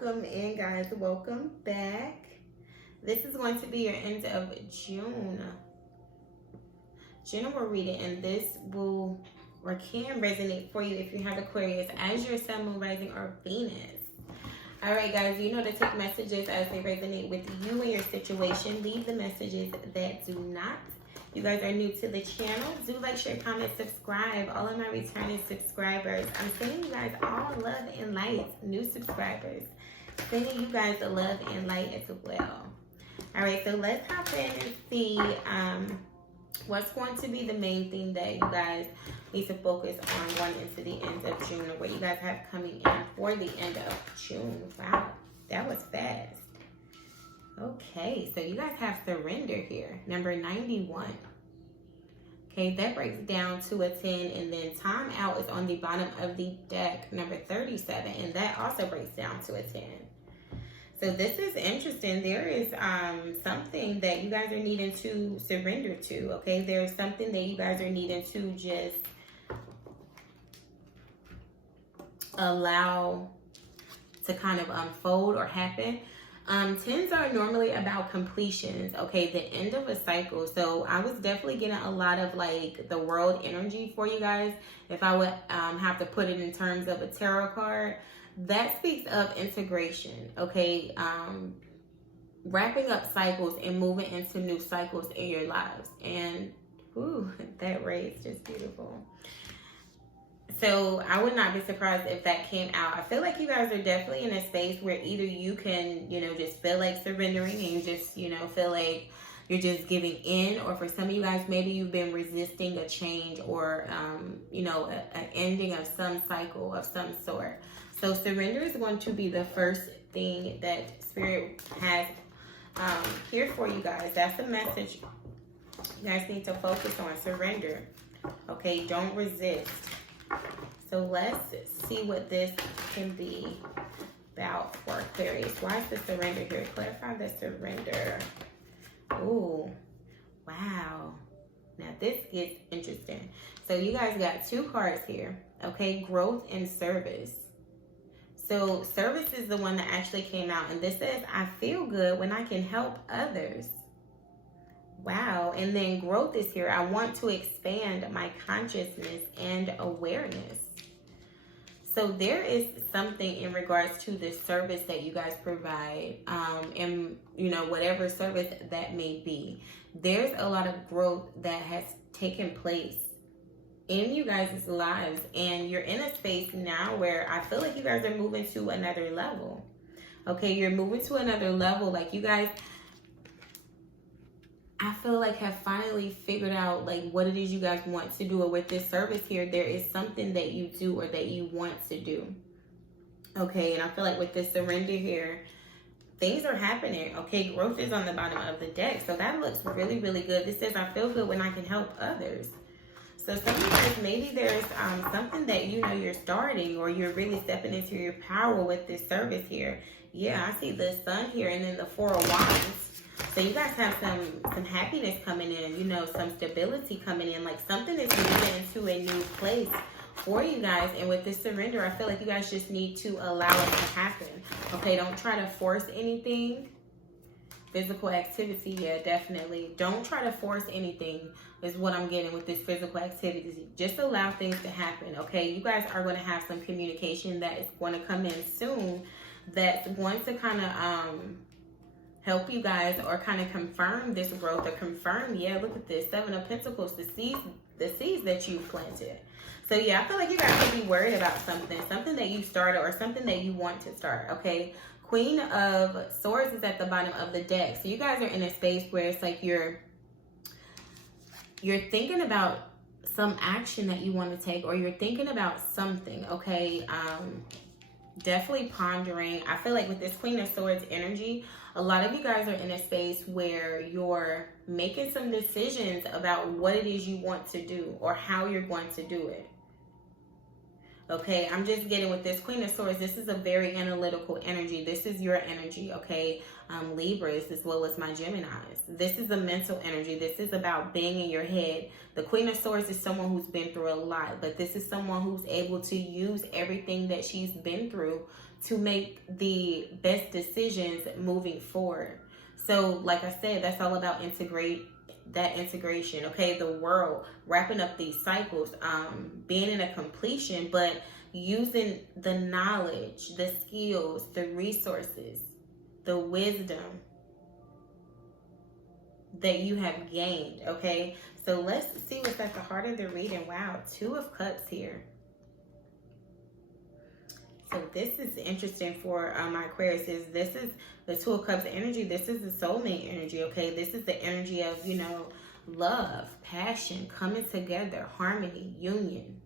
welcome in, guys. Welcome back. This is going to be your end of June. General reading, and this will or can resonate for you if you have Aquarius as your sun, moon, rising, or Venus. All right, guys, you know to take messages as they resonate with you and your situation. Leave the messages that do not. You guys are new to the channel. Do like, share, comment, subscribe. All of my returning subscribers. I'm sending you guys all love and light. New subscribers. Sending you guys the love and light as well. All right, so let's hop in and see what's going to be the main thing that you guys need to focus on going into the end of June, or what you guys have coming in for the end of June. Wow, that was fast. Okay, so you guys have surrender here, number 91. Okay, that breaks down to a 10, and then time out is on the bottom of the deck, number 37, and that also breaks down to a 10. So this is interesting. There is something that you guys are needing to surrender to, okay? There's something that you guys are needing to just allow to kind of unfold or happen. 10s are normally about completions, okay, the end of a cycle. So I was definitely getting a lot of like the world energy for you guys. If I would have to put it in terms of a tarot card, that speaks of integration, okay, wrapping up cycles and moving into new cycles in your lives. And ooh, that ray is just beautiful. So I would not be surprised if that came out. I feel like you guys are definitely in a space where either you can, you know, just feel like surrendering and you just, you know, feel like you're just giving in. Or for some of you guys, maybe you've been resisting a change or, you know, an ending of some cycle of some sort. So surrender is going to be the first thing that Spirit has here for you guys. That's the message you guys need to focus on, surrender. Okay, don't resist. So let's see what this can be about for Aquarius. Why is the surrender here? Clarify the surrender. Ooh, wow. Now this gets interesting. So you guys got two cards here. Okay, growth and service. So service is the one that actually came out. And this says, I feel good when I can help others. Wow. And then growth is here. I want to expand my consciousness and awareness. So there is something in regards to the service that you guys provide, and you know, whatever service that may be. There's a lot of growth that has taken place in you guys' lives, and you're in a space now where I feel like you guys are moving to another level. Okay, you're moving to another level. Like you guys, I feel like have finally figured out like what it is you guys want to do. Or with this service here, there is something that you do or that you want to do. Okay, and I feel like with this surrender here, things are happening. Okay, growth is on the bottom of the deck. So that looks really, really good. This says, I feel good when I can help others. So some of you guys, maybe there's something that you know you're starting, or you're really stepping into your power with this service here. Yeah, I see the sun here and then the Four of Wands. So you guys have some happiness coming in, you know, some stability coming in, like something is moving into a new place for you guys. And with this surrender, I feel like you guys just need to allow it to happen. Okay, don't try to force anything. Physical activity, yeah, definitely. Don't try to force anything is what I'm getting with this physical activity. Just allow things to happen, okay? You guys are going to have some communication that is going to come in soon that's going to kind of help you guys or kind of confirm this growth, or confirm, yeah, look at this, Seven of Pentacles, the seeds that you planted. So yeah, I feel like you guys could be worried about something that you started or something that you want to start, okay? Queen of Swords is at the bottom of the deck. So you guys are in a space where it's like you're thinking about some action that you want to take, or you're thinking about something, okay? Definitely pondering. I feel like with this Queen of Swords energy, a lot of you guys are in a space where you're making some decisions about what it is you want to do or how you're going to do it. Okay, I'm just getting with this Queen of Swords, this is a very analytical energy. This is your energy, okay? Libras as well as my Geminis. This is a mental energy. This is about being in your head. The Queen of Swords is someone who's been through a lot, but this is someone who's able to use everything that she's been through to make the best decisions moving forward. So like I said, that's all about integration, okay? The world, wrapping up these cycles, being in a completion, but using the knowledge, the skills, the resources, the wisdom that you have gained, okay? So let's see what's at the heart of the reading. Wow, Two of Cups here. So this is interesting for my Aquarius. This is the Two of Cups energy. This is the soulmate energy, okay? This is the energy of, you know, love, passion, coming together, harmony, union.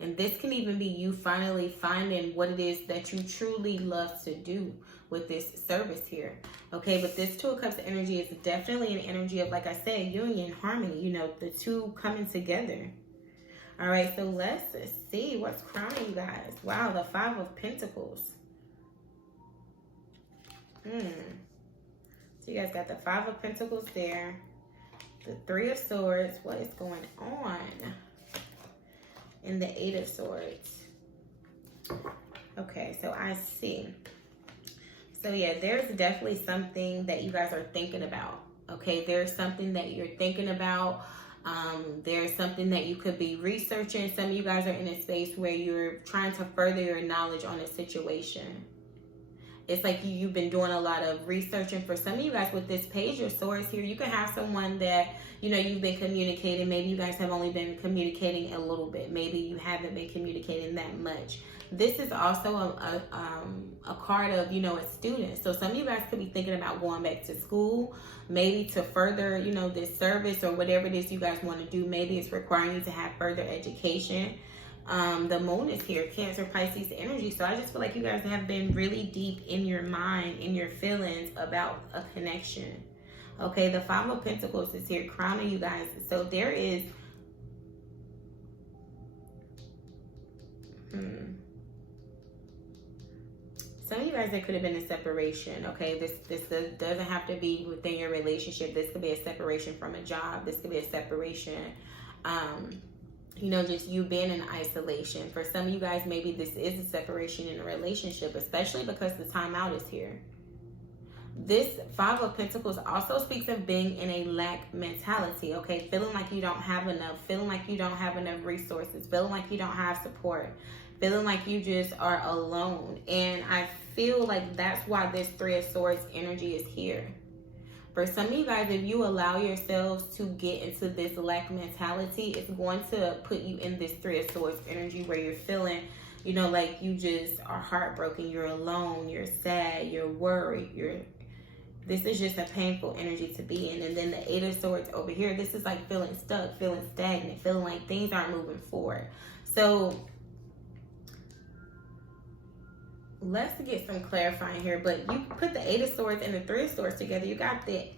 And this can even be you finally finding what it is that you truly love to do with this service here, okay? But this Two of Cups energy is definitely an energy of, like I said, union, harmony, you know, the two coming together. All right, so let's see what's crowning you guys. Wow, the Five of Pentacles. So you guys got the Five of Pentacles there. The Three of Swords. What is going on? And the Eight of Swords. Okay, so I see. So yeah, there's definitely something that you guys are thinking about. Okay, there's something that you're thinking about. There's something that you could be researching. Some of you guys are in a space where you're trying to further your knowledge on a situation. It's like you've been doing a lot of researching. For some of you guys with this Page of Swords here, you can have someone that, you know, you've been communicating. Maybe you guys have only been communicating a little bit. Maybe you haven't been communicating that much. This is also a card of, you know, a student. So some of you guys could be thinking about going back to school, maybe to further, you know, this service or whatever it is you guys want to do. Maybe it's requiring you to have further education. The Moon is here, Cancer, Pisces energy. So I just feel like you guys have been really deep in your mind, in your feelings about a connection. Okay, the Five of Pentacles is here, crowning you guys. So there is... Some of you guys, there could have been a separation, okay? This doesn't have to be within your relationship. This could be a separation from a job. This could be a separation, you know, just you being in isolation. For some of you guys, maybe this is a separation in a relationship, especially because the time out is here. This Five of Pentacles also speaks of being in a lack mentality, okay? Feeling like you don't have enough, feeling like you don't have enough resources, feeling like you don't have support, feeling like you just are alone. And I feel like that's why this Three of Swords energy is here. For some of you guys, if you allow yourselves to get into this lack mentality, it's going to put you in this Three of Swords energy where you're feeling, you know, like you just are heartbroken, you're alone, you're sad, you're worried, this is just a painful energy to be in. And then the Eight of Swords over here, this is like feeling stuck, feeling stagnant, feeling like things aren't moving forward. So let's get some clarifying here. But you put the Eight of Swords and the Three of Swords together, you got the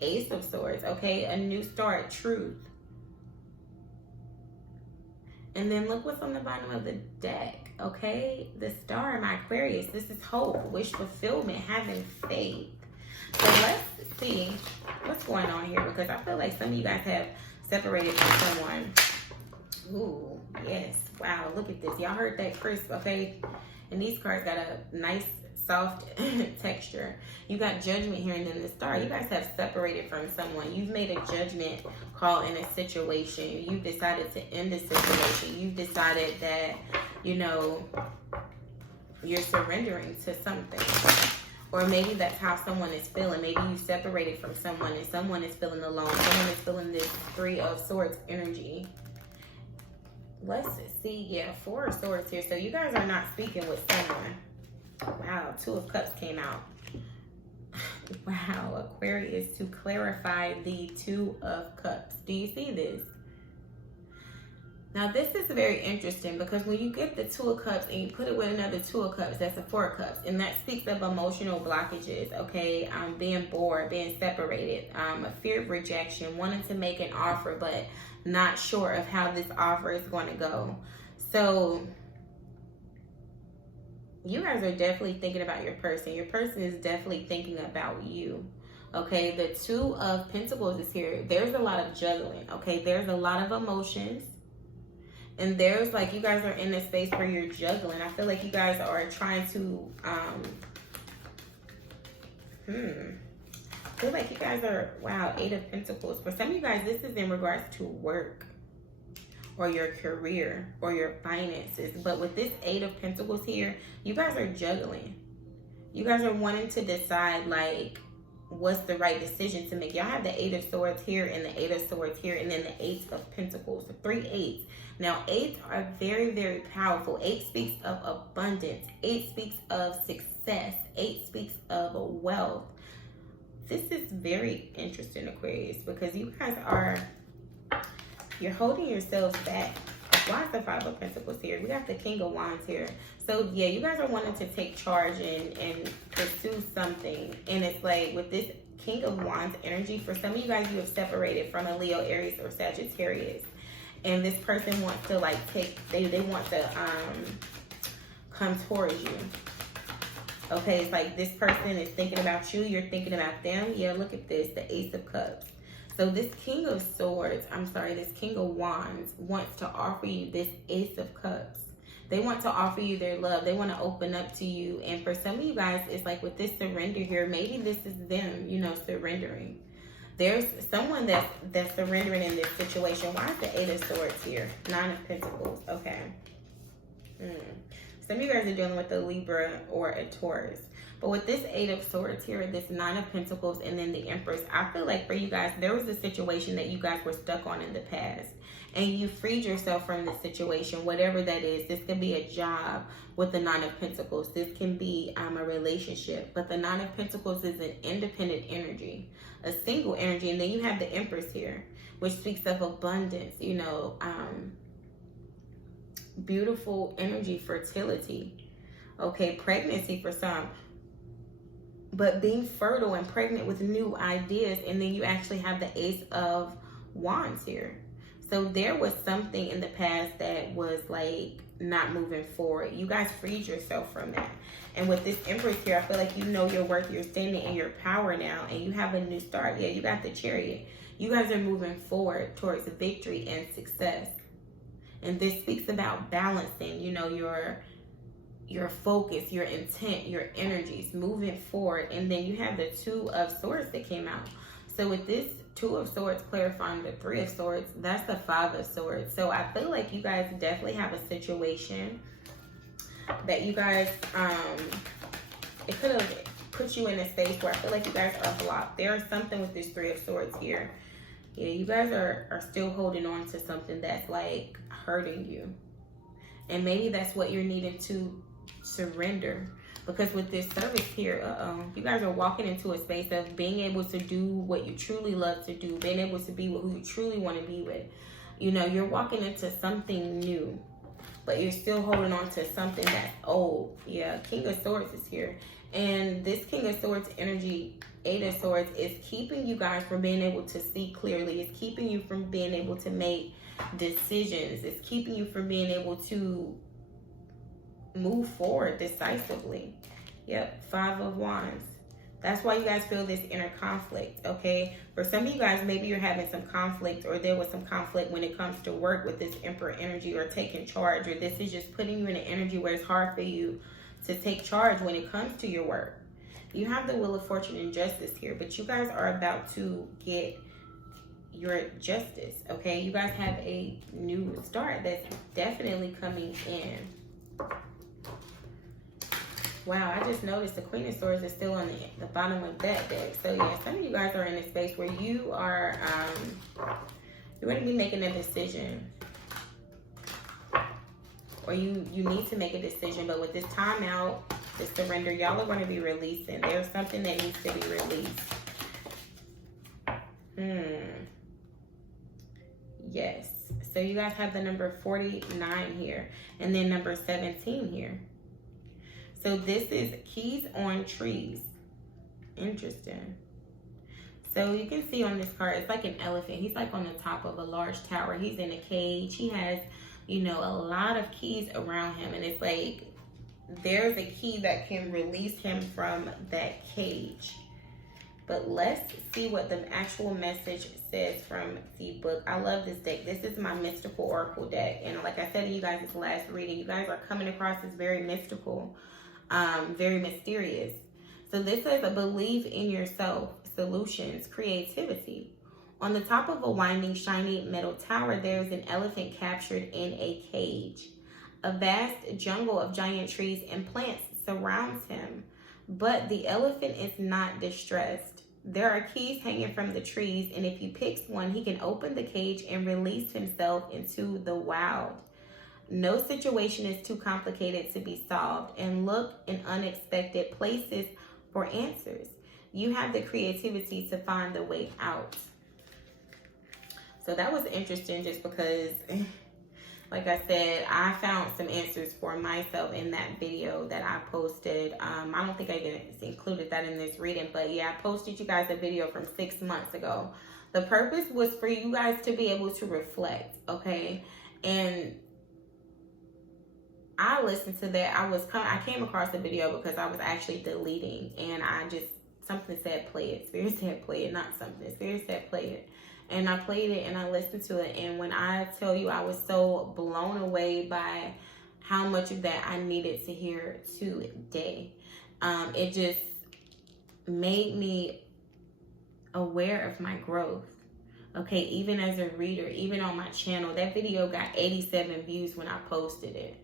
Ace of Swords, okay? A new start, truth. And then look what's on the bottom of the deck, okay? The Star, my Aquarius. This is hope, wish fulfillment, having faith. So let's see what's going on here, because I feel like some of you guys have separated from someone. Ooh, yes. Wow, look at this. Y'all heard that crisp, okay? And these cards got a nice, soft texture. You got Judgment here and then the Star. You guys have separated from someone. You've made a judgment call in a situation. You've decided to end the situation. You've decided that, you know, you're surrendering to something. Or maybe that's how someone is feeling. Maybe you separated from someone and someone is feeling alone. Someone is feeling this Three of Swords energy. Let's see. Yeah, Four of Swords here. So you guys are not speaking with someone. Wow, Two of Cups came out. Wow, Aquarius, to clarify the Two of Cups. Do you see this? Now, this is very interesting because when you get the Two of Cups and you put it with another Two of Cups, that's a Four of Cups. And that speaks of emotional blockages, okay? Being bored, being separated, a fear of rejection, wanting to make an offer, but not sure of how this offer is going to go. So you guys are definitely thinking about your person. Your person is definitely thinking about you. Okay, the Two of Pentacles is here. There's a lot of juggling, okay? There's a lot of emotions. And there's like, you guys are in a space where you're juggling. I feel like you guys are trying to, I feel like you guys are, wow, 8 of Pentacles. For some of you guys, this is in regards to work or your career or your finances. But with this 8 of Pentacles here, you guys are juggling. You guys are wanting to decide, like, what's the right decision to make. Y'all have the 8 of Swords here and the 8 of Swords here, and then the 8 of Pentacles. So 3 8s. Now, 8s are very, very powerful. 8 speaks of abundance. 8 speaks of success. 8 speaks of wealth. This is very interesting, Aquarius, because you guys are, you're holding yourselves back. Why is the 5 of Pentacles here? We got the King of Wands here. So, yeah, you guys are wanting to take charge and pursue something. And it's like with this King of Wands energy, for some of you guys, you have separated from a Leo, Aries, or Sagittarius. And this person wants to, like, they want to come towards you. Okay, it's like this person is thinking about you. You're thinking about them. Yeah, look at this, the Ace of Cups. So this King of Swords, this King of Wands wants to offer you this Ace of Cups. They want to offer you their love. They want to open up to you. And for some of you guys, it's like with this surrender here, maybe this is them, you know, surrendering. There's someone that's surrendering in this situation. Why is the 8 of Swords here? 9 of Pentacles. Okay. Some of you guys are dealing with a Libra or a Taurus. But with this 8 of Swords here, this 9 of Pentacles, and then the Empress, I feel like for you guys, there was a situation that you guys were stuck on in the past. And you freed yourself from the situation, whatever that is. This could be a job with the 9 of Pentacles. This can be a relationship. But the 9 of Pentacles is an independent energy, a single energy. And then you have the Empress here, which speaks of abundance, you know, beautiful energy, fertility. Okay, pregnancy for some. But being fertile and pregnant with new ideas. And then you actually have the Ace of Wands here. So there was something in the past that was like not moving forward. You guys freed yourself from that. And with this Empress here, I feel like you know your worth. You're standing in your power now and you have a new start. Yeah, you got the Chariot. You guys are moving forward towards victory and success. And this speaks about balancing, you know, your focus, your intent, your energies, moving forward. And then you have the 2 of Swords that came out. So with this 2 of Swords clarifying the 3 of Swords, that's the 5 of Swords. So I feel like you guys definitely have a situation that you guys, it could have put you in a space where I feel like you guys are blocked. There is something with this 3 of Swords here. Yeah, you guys are still holding on to something that's like hurting you. And maybe that's what you're needing to surrender. Because with this service here, you guys are walking into a space of being able to do what you truly love to do, being able to be with who you truly want to be with. You know, you're walking into something new, but you're still holding on to something that's old. Yeah, King of Swords is here. And this King of Swords energy, 8 of Swords, is keeping you guys from being able to see clearly. It's keeping you from being able to make decisions. It's keeping you from being able to move forward decisively. Yep, 5 of Wands. That's why you guys feel this inner conflict, okay? For some of you guys, maybe you're having some conflict, or there was some conflict when it comes to work with this Emperor energy, or taking charge, or this is just putting you in an energy where it's hard for you to take charge when it comes to your work. You have the Wheel of Fortune and Justice here, but you guys are about to get your justice, okay? You guys have a new start that's definitely coming in. Wow, I just noticed the Queen of Swords is still on the bottom of that deck. So yeah, some of you guys are in a space where you are, you're going to be making a decision. Or you need to make a decision. But with this timeout, the surrender, y'all are going to be releasing. There's something that needs to be released. Yes. So you guys have the number 49 here. And then number 17 here. So this is keys on trees. Interesting. So you can see on this card, it's like an elephant. He's like on the top of a large tower. He's in a cage. He has, you know, a lot of keys around him. And it's like there's a key that can release him from that cage. But let's see what the actual message says from the book. I love this deck. This is my mystical oracle deck. And like I said in you guys' last reading, you guys are coming across as very mystical, very mysterious. So this says, believe in yourself, solutions, creativity. On the top of a winding, shiny metal tower, there's an elephant captured in a cage. A vast jungle of giant trees and plants surrounds him, but the elephant is not distressed. There are keys hanging from the trees, and if he picks one, he can open the cage and release himself into the wild. No situation is too complicated to be solved, and look in unexpected places for answers. You have the creativity to find the way out. So that was interesting just because, like I said, I found some answers for myself in that video that I posted. I don't think I included that in this reading, but yeah, I posted you guys a video from 6 months ago. The purpose was for you guys to be able to reflect, okay? And I listened to that. I came across the video because I was actually deleting, and something said play it. Spirit said play it, not something. Spirit said play it. And I played it and I listened to it. And when I tell you I was so blown away by how much of that I needed to hear today, it just made me aware of my growth. Okay, even as a reader, even on my channel, that video got 87 views when I posted it.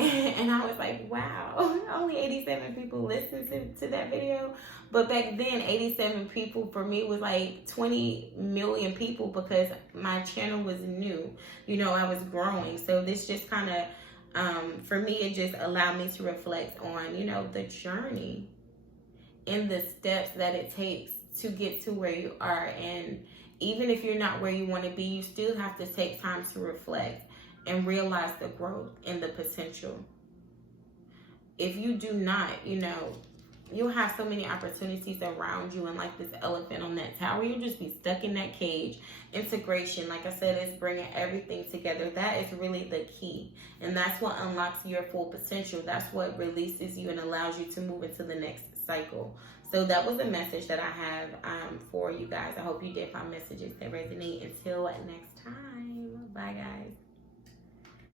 And I was like, wow, only 87 people listened to that video. But back then, 87 people for me was like 20 million people because my channel was new. You know, I was growing. So this just kind of, for me, it just allowed me to reflect on, you know, the journey and the steps that it takes to get to where you are. And even if you're not where you want to be, you still have to take time to reflect and realize the growth and the potential. If you do not, you know, you'll have so many opportunities around you, and like this elephant on that tower, you'll just be stuck in that cage. Integration, like I said, is bringing everything together. That is really the key, and that's what unlocks your full potential. That's what releases you and allows you to move into the next cycle. So that was a message that I have for you guys. I hope you did find messages that resonate. Until next time, bye guys.